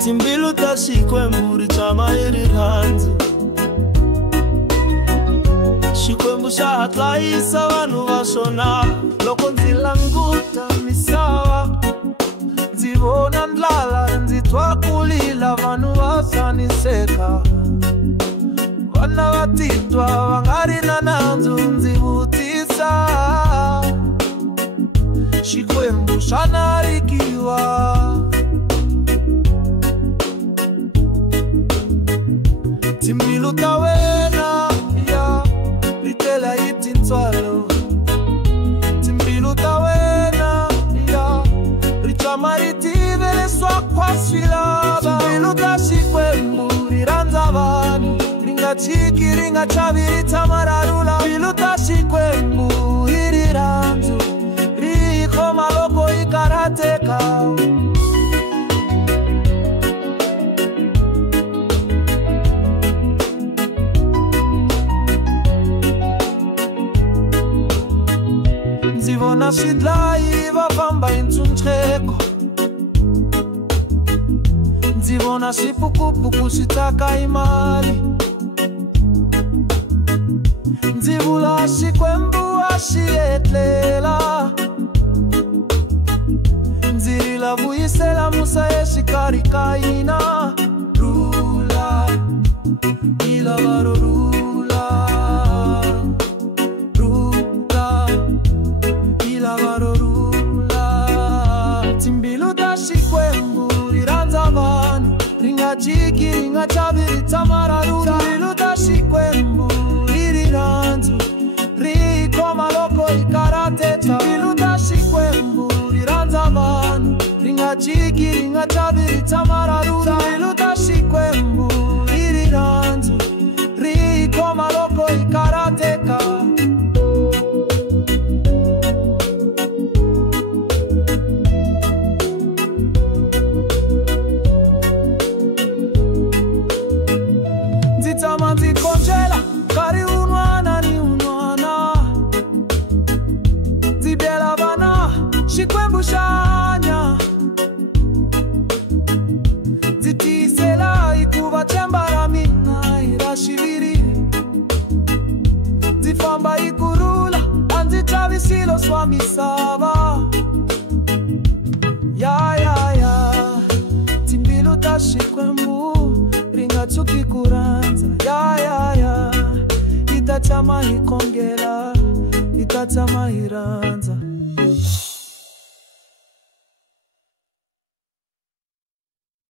timbilu ta Xikwembu ri tshama hi rirhandzu. Xikwembu xa hatlayisa vanhu va swona. Loko ndzi languta misava ndzi vona ndlala, ndzi twa ku lila, vanhu va xaniseka, vana va titwa va nga ri na nandzu. Ndzi vutisa, Xikwembu xa narikiwa? Timbilu ta wena ya ri tela hi tintswalo, timbilu ta wena ya ri tshama ri tive leswaku wa swi lava. Timbilu ta Xikwembu ri rhandza vanhu, ri nga chiki, ri nga chavi, ri tshama ra rhula. Timbilu ta Xikwembu hi rirhandzu, ri khoma loko hi karateka. Ndzi vona swidlayi va famba hi ntshunxeko, ndzi vona swipukupuku swi tsaka hi mali. Ndzi vula Xikwembu a xi etlela, ndzi rila vuyisela musa exikarhi ka hina. Rhula hi lava ro rhula, rhula hi lava ro rhula. Timbilu ta Xikwembu ri rhandza vanhu, ri nga chiki, ri nga chavi, ri tshama ra rhula. Timbilu ta Xikwembu hi rirhandzu, ri khoma loko hi karateka. Timbilu ta Xikwembu ri rhandza vanhu, ri nga chiki, ri nga chavi, ri tshama ra rhula. Timbilu ta Xikwembu hi rirhandzu, ri khoma loko hi karateka. Ndzi tshama ndzi khongela nkarhi un'wana ni un'wana, ndzi byela vana Xikwembu xa hanya. Ndzi tiyisela hikuva tshemba ra mina hi ra xiviri, ndzi famba hi kurhula, a ndzi chavi swilo swa misava. Ya timbilu ta Xikwembu ri nga tshuki ku rhandza. Ya hi ta tshama hi khongela, hi ta tshama hi rhandza.